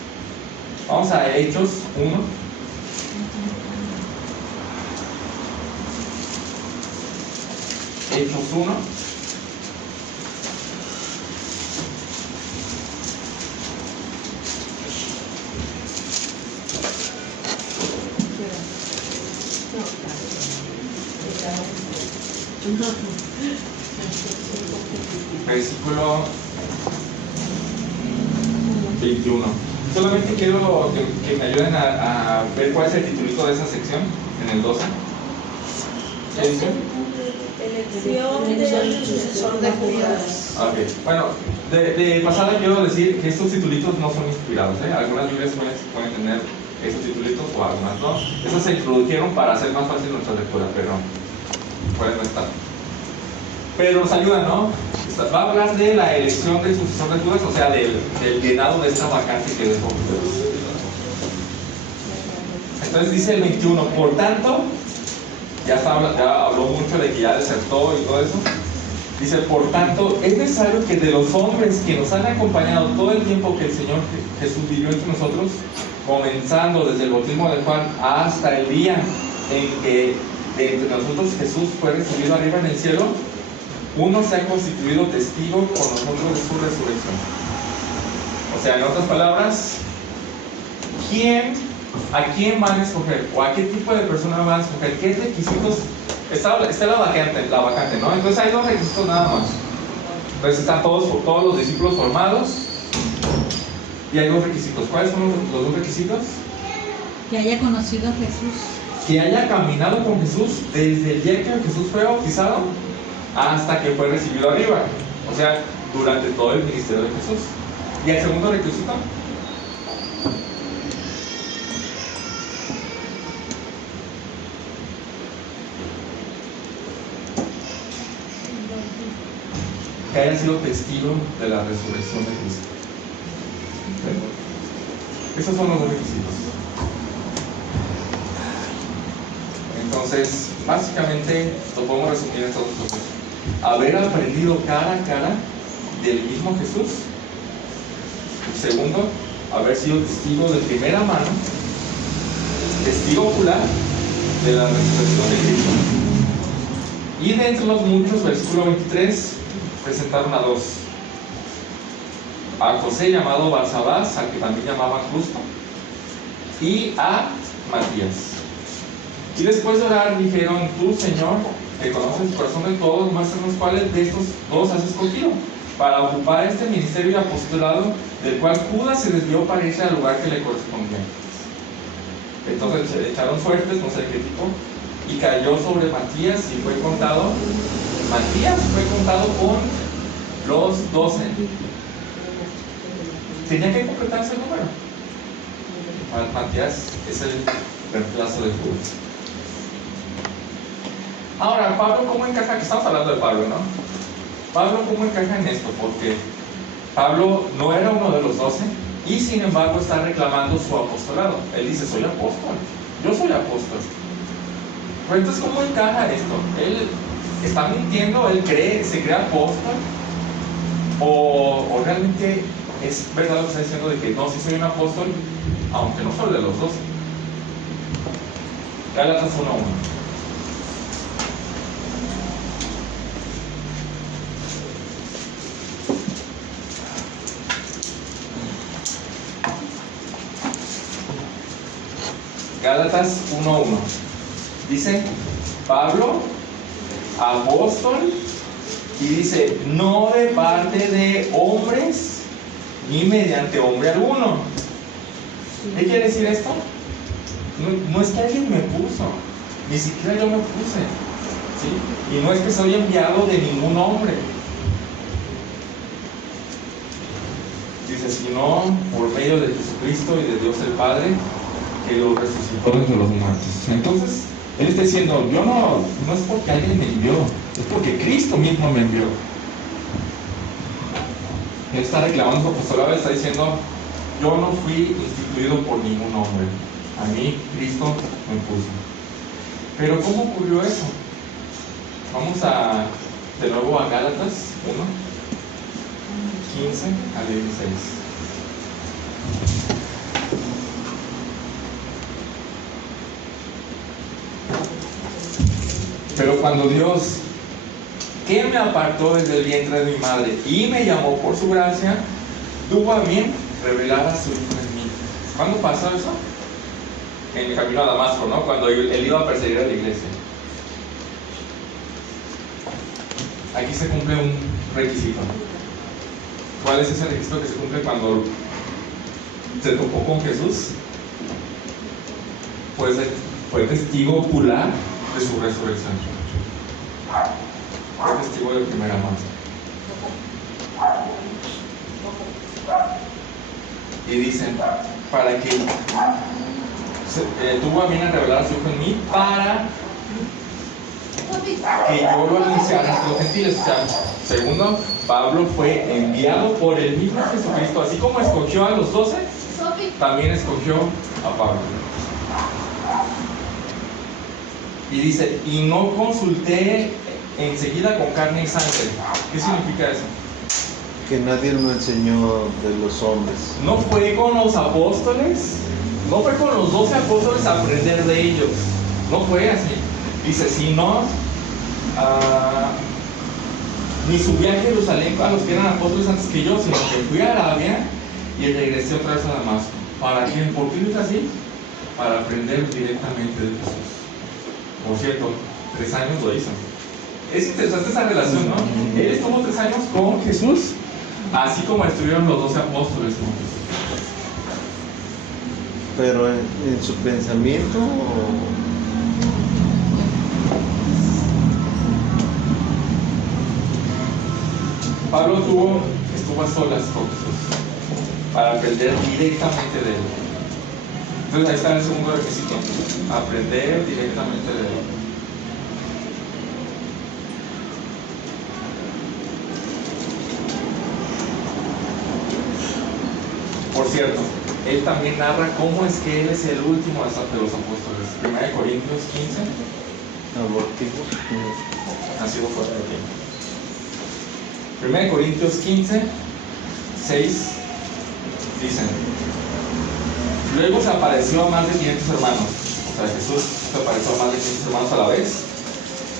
Vamos a Hechos 1. Hechos 1. Versículo 21. Solamente quiero que me ayuden a ver cuál es el titulito de esa sección en el 12. ¿Qué dice? Elección del sucesor de Judas. Ok, bueno, de pasada quiero decir que estos titulitos no son inspirados, ¿eh? Algunas Biblias pueden tener esos titulitos o algunas no. Esos se introdujeron para hacer más fácil nuestra lectura, pero pueden no estar. Pero nos ayuda, ¿no? Va a hablar de la elección del sucesor de Judas, o sea, del llenado de esta vacante que dejó Judas. Entonces dice el 21, por tanto, ya habló mucho de que ya desertó y todo eso. Dice, por tanto, es necesario que de los hombres que nos han acompañado todo el tiempo que el Señor Jesús vivió entre nosotros, comenzando desde el bautismo de Juan hasta el día en que de entre nosotros Jesús fue recibido arriba en el cielo, uno se ha constituido testigo con nosotros de su resurrección. O sea, en otras palabras, ¿a quién van a escoger? ¿O a qué tipo de persona van a escoger? ¿Qué requisitos? Está la vacante, ¿no? Entonces hay dos requisitos nada más. Entonces están todos los discípulos formados y hay dos requisitos. ¿Cuáles son los dos requisitos? Que haya conocido a Jesús. Que haya caminado con Jesús desde el día que Jesús fue bautizado hasta que fue recibido arriba. O sea, durante todo el ministerio de Jesús. ¿Y el segundo requisito? Que haya sido testigo de la resurrección de Cristo. ¿Sí? Esos son los dos requisitos. Entonces, básicamente lo podemos resumir en estos dos cosas. Haber aprendido cara a cara del mismo Jesús. Segundo, haber sido testigo de primera mano, testigo ocular de la resurrección de Cristo. Y de entre los muchos, versículo 23, presentaron a dos. A José llamado Barsabás, al que también llamaban Justo, y a Matías. Y después de orar dijeron, tú Señor, que conoces el corazón de todos, muéstranos cuáles de estos dos has escogido para ocupar este ministerio y apostolado del cual Judas se desvió para irse al lugar que le correspondía. Entonces se echaron suertes, no sé qué tipo, y cayó sobre Matías y fue contado. Matías fue contado con los 12. Tenía que completarse el número. Matías es el reemplazo de Judas. Ahora, Pablo, ¿cómo encaja? Que estamos hablando de Pablo, ¿no? Pablo, ¿cómo encaja en esto? Porque Pablo no era uno de los 12 y sin embargo está reclamando su apostolado. Él dice, soy apóstol, yo soy apóstol. Pero entonces, ¿cómo encaja esto? ¿Él está mintiendo? ¿Él se cree apóstol? ¿O realmente es verdad lo que está diciendo de que no, sí soy un apóstol, aunque no soy de los 12? Gálatas 1:1. Gálatas 1:1 dice, Pablo, apóstol, y dice, no de parte de hombres, ni mediante hombre alguno. ¿Qué quiere decir esto? No es que alguien me puso, ni siquiera yo me puse, ¿sí? Y no es que soy enviado de ningún hombre. Dice, sino por medio de Jesucristo y de Dios el Padre, que lo resucitó de los muertos. Entonces, él está diciendo, yo no es porque alguien me envió, es porque Cristo mismo me envió. Él está reclamando su apostolado, está diciendo, yo no fui instituido por ningún hombre, a mí Cristo me puso. Pero ¿cómo ocurrió eso? Vamos de nuevo a Gálatas 1:15 al 16. Pero cuando Dios, que me apartó desde el vientre de mi madre y me llamó por su gracia, tuvo a bien revelar a su Hijo en mí. ¿Cuándo pasó eso? En el camino a Damasco, ¿no? Cuando él iba a perseguir a la iglesia. Aquí se cumple un requisito. ¿Cuál es ese requisito que se cumple cuando se topó con Jesús? Pues fue testigo ocular de su resurrección. Fue testigo de primera mano. Y dicen, para que tuvo a bien a revelar a su Hijo en mí, para que yo lo anunciara a los gentiles. O sea, segundo, Pablo fue enviado por el mismo Jesucristo, así como escogió a los 12, también escogió a Pablo. Y dice, y no consulté enseguida con carne y sangre. ¿Qué significa eso? Que nadie lo enseñó de los hombres. No fue con los apóstoles, no fue con los 12 apóstoles a aprender de ellos. No fue así. Dice, sino ni subí a Jerusalén a los que eran apóstoles antes que yo, sino que fui a Arabia y regresé otra vez a Damasco. ¿Para qué? ¿Por qué no es así? Para aprender directamente de Jesús. Por cierto, 3 años lo hizo. Es interesante esa relación, ¿no? Él estuvo 3 años con Jesús, así como estuvieron los 12 apóstoles con Jesús. Pero en su pensamiento, Pablo estuvo a solas con Jesús para aprender directamente de él. Entonces ahí está el segundo requisito, aprender directamente de él. Por cierto, él también narra cómo es que él es el último de los apóstoles. 1 Corintios 15. abortivo. Nacido fuera de tiempo. 1 Corintios 15, 6 dicen, luego se apareció a más de 500 hermanos. O sea, Jesús se apareció a más de 500 hermanos a la vez,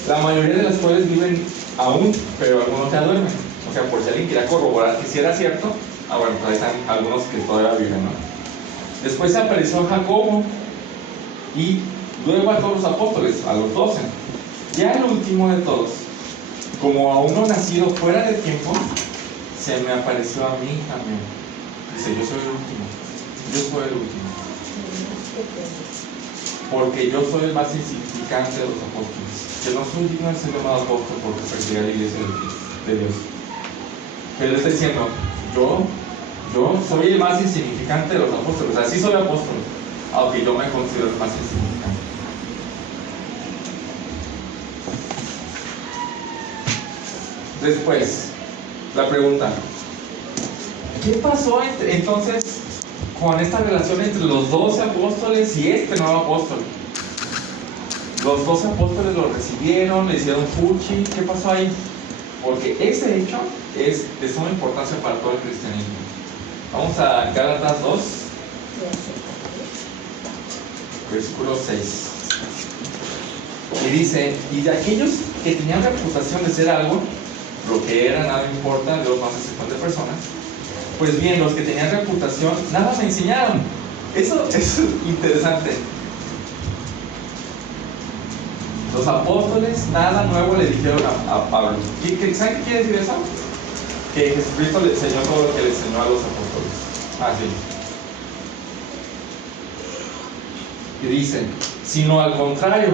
la mayoría de los cuales viven aún, pero algunos ya duermen. O sea, por si alguien quería corroborar que si era cierto, bueno, pues ahí están algunos que todavía viven, ¿no? Después se apareció a Jacobo y luego a todos los apóstoles, a los 12. Ya el último de todos, como a uno nacido fuera de tiempo, se me apareció a mí también. Dice, yo soy el último. Yo soy el último. Porque yo soy el más insignificante de los apóstoles. Que no soy digno de ser llamado apóstol porque perseguí a la iglesia de Dios. Pero él está diciendo, yo soy el más insignificante de los apóstoles. Así soy apóstol, aunque yo me considero el más insignificante. Después, la pregunta: ¿qué pasó entonces con esta relación entre los 12 apóstoles y este nuevo apóstol? Los 12 apóstoles lo recibieron, le hicieron fuchi. ¿Qué pasó ahí? Porque ese hecho es de suma importancia para todo el cristianismo. Vamos a Gálatas 2, versículo 6. Y dice: y de aquellos que tenían reputación de ser algo, lo que era, nada importa, Dios no hace acepción de personas. Pues bien, los que tenían reputación, nada me enseñaron. Eso es interesante. Los apóstoles nada nuevo le dijeron a Pablo. ¿Saben qué quiere decir eso? Que Jesucristo le enseñó todo lo que le enseñó a los apóstoles. Así. Y dice: sino al contrario,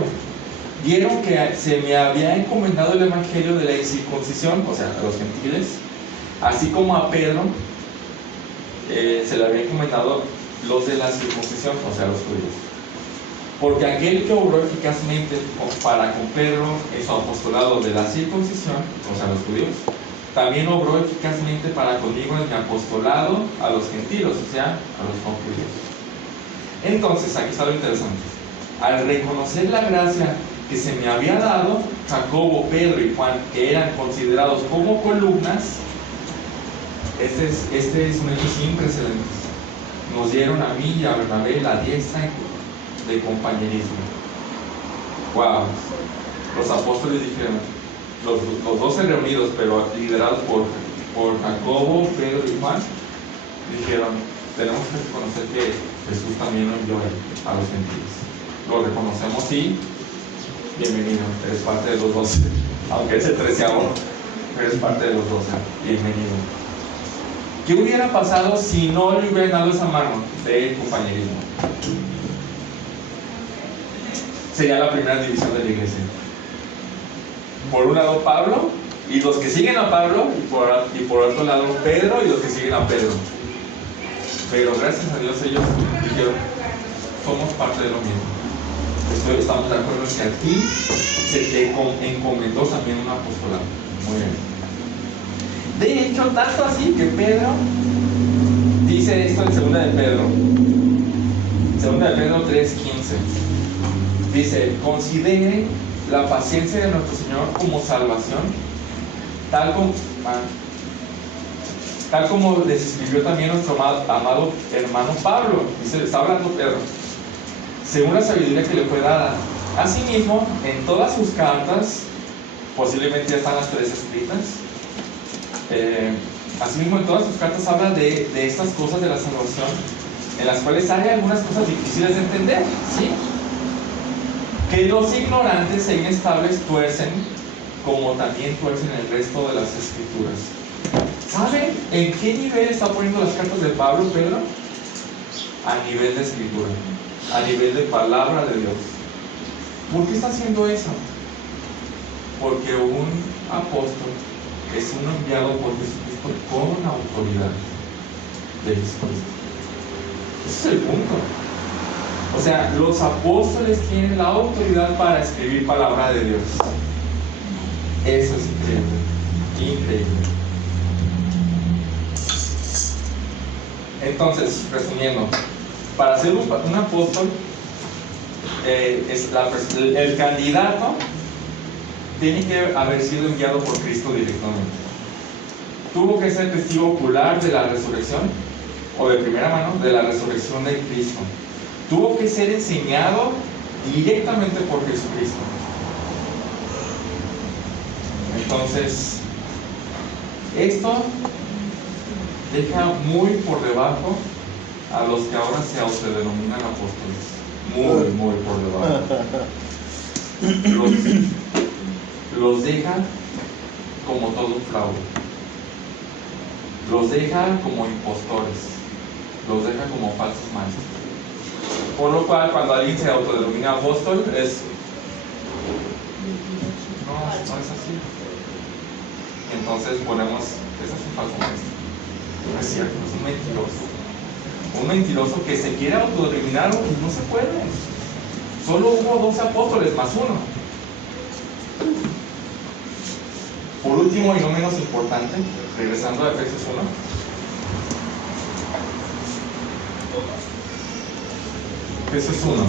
vieron que se me había encomendado el evangelio de la circuncisión, o sea, a los gentiles, así como a Pedro se le había encomendado los de la circuncisión, o sea, los judíos. Porque aquel que obró eficazmente para con Pedro en su apostolado de la circuncisión, o sea, los judíos, también obró eficazmente para conmigo en mi apostolado a los gentiles, o sea, a los no judíos. Entonces, aquí está lo interesante. Al reconocer la gracia que se me había dado, Jacobo, Pedro y Juan, que eran considerados como columnas, este es un hecho sin precedentes. Nos dieron a mí y a Bernabé la diestra de compañerismo. Wow. Los apóstoles dijeron, los 12 reunidos, pero liderados por Jacobo, Pedro y Juan, dijeron: tenemos que reconocer que Jesús también nos envió a los gentiles. Lo reconocemos y bienvenido, eres parte de los 12. Aunque es el 13avo, eres parte de los 12. Bienvenido. ¿Qué hubiera pasado si no le hubieran dado esa mano de compañerismo? Sería la primera división de la iglesia. Por un lado Pablo y los que siguen a Pablo, y por otro lado Pedro y los que siguen a Pedro. Pero gracias a Dios ellos dijeron: somos parte de lo mismo. Estamos de acuerdo en que aquí se te encomendó también un apostolado. Muy bien. De hecho, tanto así que Pedro dice esto en 2 de Pedro. 2 de Pedro 3:15. Dice: considere la paciencia de nuestro Señor como salvación, tal como les escribió también nuestro amado hermano Pablo. Dice, está hablando Pedro, según la sabiduría que le fue dada. Asimismo, en todas sus cartas, posiblemente ya están las 3 escritas, asimismo en todas sus cartas habla de estas cosas de la salvación, en las cuales hay algunas cosas difíciles de entender, ¿sí? Que los ignorantes e inestables tuercen, como también tuercen el resto de las escrituras. ¿Saben en qué nivel está poniendo las cartas de Pablo, Pedro? A nivel de escritura, a nivel de palabra de Dios. ¿Por qué está haciendo eso? Porque un apóstol es uno enviado por Jesucristo con autoridad de Jesucristo. Ese es el punto. O sea, los apóstoles tienen la autoridad para escribir palabra de Dios. Eso es increíble. Increíble. Entonces, resumiendo, para ser un apóstol, el candidato tiene que haber sido enviado por Cristo directamente. Tuvo que ser testigo ocular de la resurrección, o de primera mano, de la resurrección de Cristo. Tuvo que ser enseñado directamente por Jesucristo. Entonces, esto deja muy por debajo a los que ahora se autodenominan apóstoles. Muy por debajo. Los deja como todo un fraude. Los deja como impostores. Los deja como falsos maestros. Por lo cual, cuando alguien se autodenomina apóstol, no es así. Entonces ponemos, ese es un falso maestro. No es cierto, es un mentiroso. Un mentiroso que se quiere autodenominar algo que no se puede. Solo hubo 12 apóstoles más uno. Por último y no menos importante, regresando a Efesios 1. Efesios 1.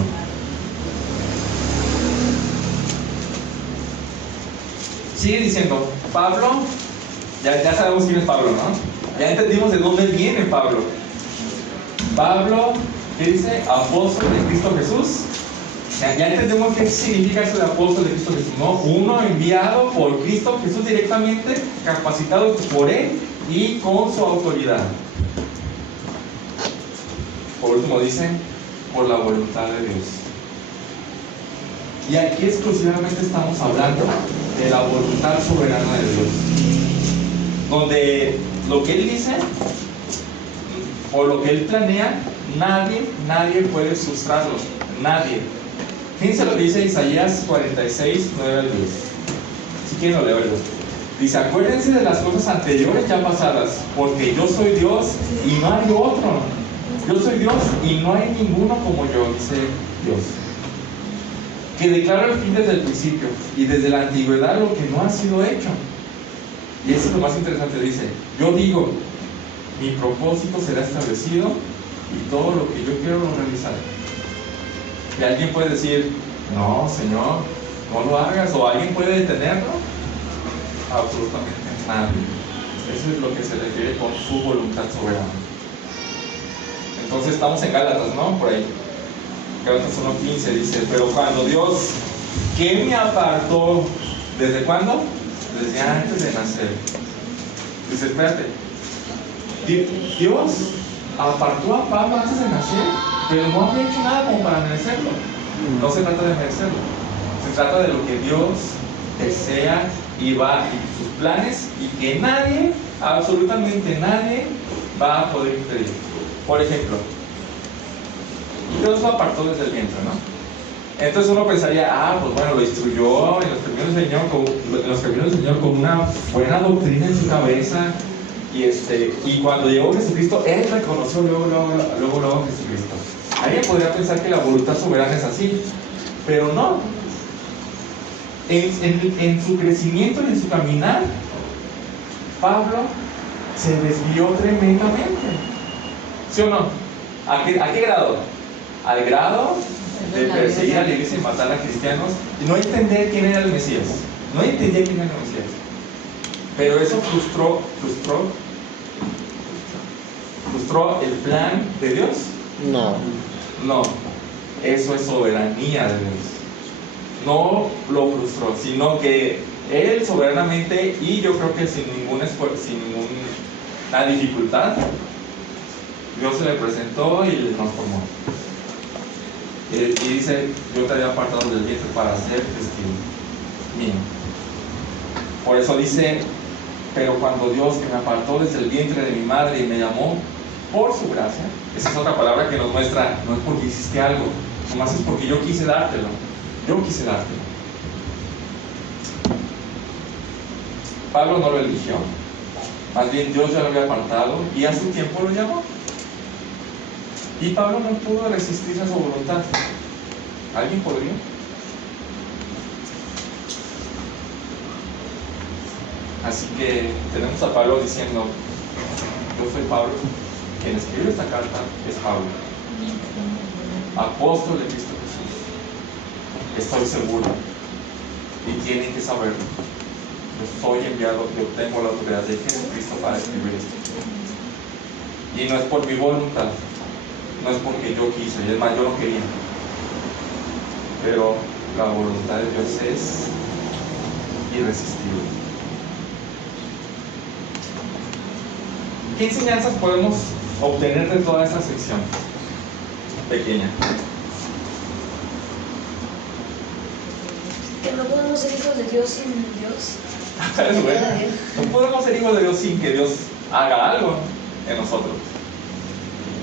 Sigue diciendo, Pablo, ya sabemos quién es Pablo, ¿no? Ya entendimos de dónde viene Pablo. Pablo, ¿qué dice? Apóstol de Cristo Jesús. Ya entendemos qué significa eso de apóstol de Cristo Jesús, ¿no? Uno enviado por Cristo Jesús directamente, capacitado por Él y con su autoridad. Por último dice, por la voluntad de Dios. Y aquí exclusivamente estamos hablando de la voluntad soberana de Dios, donde lo que Él dice o lo que Él planea, nadie puede frustrarlo, nadie. Fíjense lo que dice Isaías 46, 9 al 10. Si quieren lo leo, ¿verdad? Dice, acuérdense de las cosas anteriores ya pasadas, porque yo soy Dios y no hay otro. Yo soy Dios y no hay ninguno como yo, dice Dios. Que declaro el fin desde el principio y desde la antigüedad lo que no ha sido hecho. Y eso es lo más interesante, dice, yo digo, mi propósito será establecido y todo lo que yo quiero lo realizaré. Y alguien puede decir, no, Señor, no lo hagas, o alguien puede detenerlo. Absolutamente nadie. Eso es lo que se refiere con su voluntad soberana. Entonces estamos en Gálatas, ¿no? Por ahí. Gálatas 1:15 dice, pero cuando Dios, ¿qué me apartó? ¿Desde cuándo? Desde antes de nacer. Dice, espérate, Dios apartó a Pablo antes de nacer, pero no había hecho nada como para merecerlo. No se trata de merecerlo, se trata de lo que Dios desea y va y sus planes, y que nadie, absolutamente nadie, va a poder impedir. Por ejemplo, Dios lo apartó desde el vientre, ¿no? Entonces uno pensaría, pues bueno, lo instruyó en los caminos del Señor con una buena doctrina en su cabeza. Y cuando llegó Jesucristo, Él reconoció luego a Jesucristo. Alguien podría pensar que la voluntad soberana es así, pero no. En su crecimiento y en su caminar, Pablo se desvió tremendamente. ¿Sí o no? ¿A qué grado? Al grado de perseguir a la iglesia y matar a cristianos y no entender quién era el Mesías. No entendía quién era el Mesías. Pero eso frustró el plan de Dios. No, eso es soberanía de Dios. No lo frustró, sino que Él soberanamente, y yo creo que sin ningún esfuerzo, sin ninguna dificultad, Dios se le presentó y le transformó. Y dice, yo te había apartado del vientre para ser testigo mío. Por eso dice, pero cuando Dios, que me apartó desde el vientre de mi madre y me llamó por su gracia, esa es otra palabra que nos muestra, no es porque hiciste algo, nomás es porque yo quise dártelo. Pablo no lo eligió, más bien Dios ya lo había apartado y a su tiempo lo llamó. Y Pablo no pudo resistir a su voluntad. ¿Alguien podría? Así que tenemos a Pablo diciendo, yo soy Pablo, quien escribe esta carta es Pablo, apóstol de Cristo Jesús. Estoy seguro, y tienen que saberlo. Yo soy enviado, yo tengo la autoridad de Jesucristo para escribir esto. Y no es por mi voluntad, no es porque yo quise, y es más, yo no quería. Pero la voluntad de Dios es irresistible. ¿Qué enseñanzas podemos obtener de toda esta sección pequeña? Que no podemos ser hijos de Dios sin Dios. Bueno, no podemos ser hijos de Dios sin que Dios haga algo en nosotros.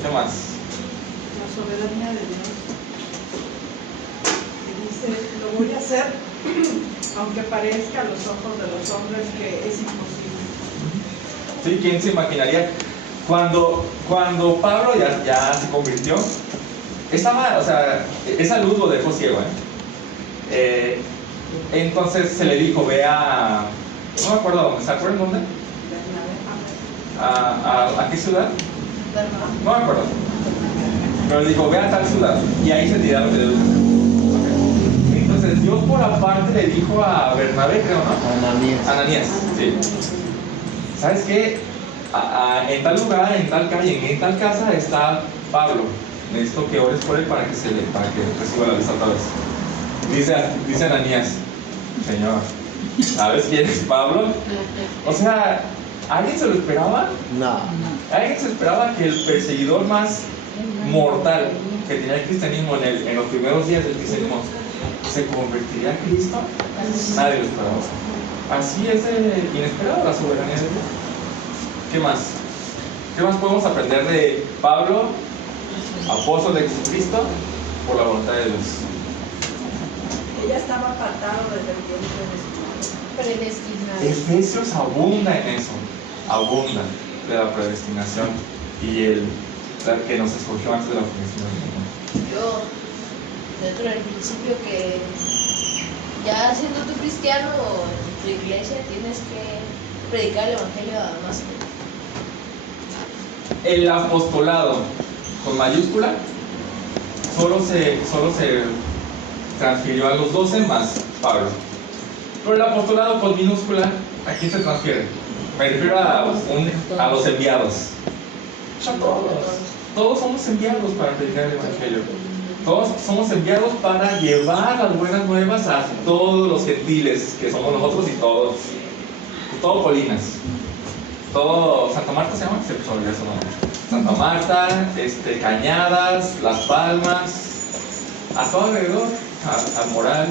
¿Qué más? La soberanía de Dios. Que dice, lo voy a hacer aunque parezca a los ojos de los hombres que es imposible. ¿Sí? ¿Quién se imaginaría? Cuando Pablo ya se convirtió, esa luz lo dejó ciego, Entonces se le dijo, ve a No me acuerdo a dónde. ¿Se acuerdan dónde? ¿A qué ciudad? No me acuerdo. Pero le dijo, ve a tal ciudad. Y ahí se tiraron de duda. Entonces Dios por aparte le dijo a Bernabé, creo, ¿no? Ananías, sí. ¿Sabes qué? En tal lugar, en tal calle, en tal casa está Pablo. Necesito que ores por él para que reciba la vista otra vez. Dice Ananías, Señor, ¿sabes quién es Pablo? O sea, ¿alguien se lo esperaba? No. ¿Alguien se esperaba que el perseguidor más mortal que tenía el cristianismo en los primeros días del cristianismo se convertiría a Cristo? Nadie lo esperaba. Así es inesperado la soberanía de Dios. ¿Qué más? ¿Qué más podemos aprender de Pablo, apóstol de Jesucristo, por la voluntad de Dios? Ella estaba apartado desde el vientre de su madre. Predestinado. Efesios abunda en eso, abunda de la predestinación y el que nos escogió antes de la fundación del mundo. Yo, dentro del principio que ya siendo tú cristiano en tu iglesia tienes que predicar el evangelio a más gente. El apostolado con mayúscula solo se transfirió a los 12 más Pablo. Pero el apostolado con minúscula, ¿a quién se transfiere? Me refiero a los enviados. Todos somos enviados para predicar el evangelio. Todos somos enviados para llevar las buenas nuevas a todos los gentiles que somos nosotros y todo Colinas. Todo Santa Marta se llama, se me olvidó eso, ¿no? Santa Marta, Cañadas, Las Palmas, a todo alrededor, al Moral.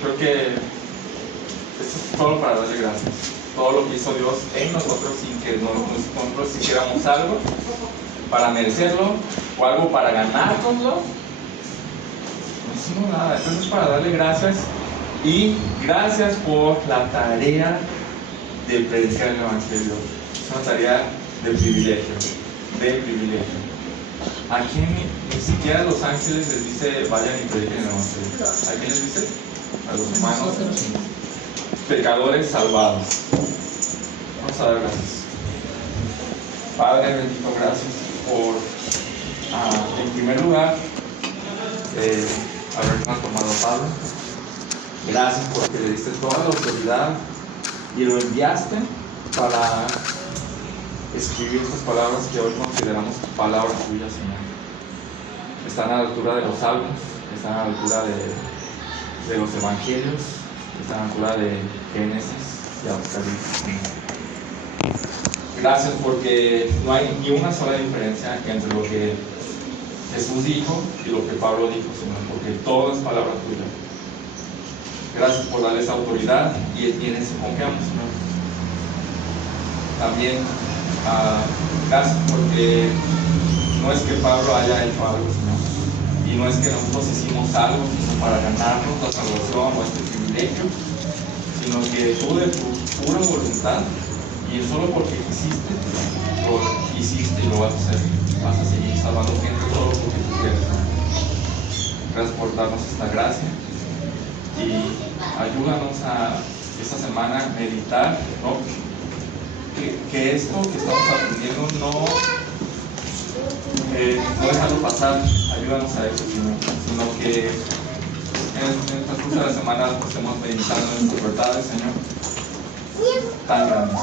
Creo que esto es todo para darle gracias. Todo lo que hizo Dios en nosotros sin que nosotros hiciéramos algo para merecerlo o algo para ganárnoslo. No hicimos nada. Entonces, para darle gracias y gracias por la tarea de predicar el evangelio. Es una tarea de privilegio. ¿A quién ni siquiera los ángeles les dice vayan y prediquen el evangelio? ¿A quién les dice? A los humanos pecadores salvados. Vamos a dar gracias. Padre bendito, gracias por en primer lugar haber transformado a Pablo. Gracias porque le diste toda la autoridad y lo enviaste para escribir estas palabras que hoy consideramos palabras tuyas, Señor. Están a la altura de los salmos, están a la altura de los evangelios, están a la altura de Génesis y Apocalipsis, Señor. Gracias porque no hay ni una sola diferencia entre lo que Jesús dijo y lo que Pablo dijo, Señor, porque todo es palabra tuya. Gracias por darle esa autoridad y en eso confiamos, Señor. También gracias porque no es que Pablo haya hecho algo, Señor, y no es que nosotros hicimos algo sino para ganarnos la salvación o este privilegio, sino que tú de tu pura voluntad y solo porque quisiste, lo hiciste y lo vas a hacer. Vas a seguir salvando gente solo porque tú quieres, ¿no? Gracias por darnos esta gracia y ayúdanos a esta semana meditar, ¿no? Que esto que estamos aprendiendo no dejarlo pasar. Ayúdanos a eso, sino que en el transcurso de la semana estemos meditando en tus verdades, Señor, tan grandes.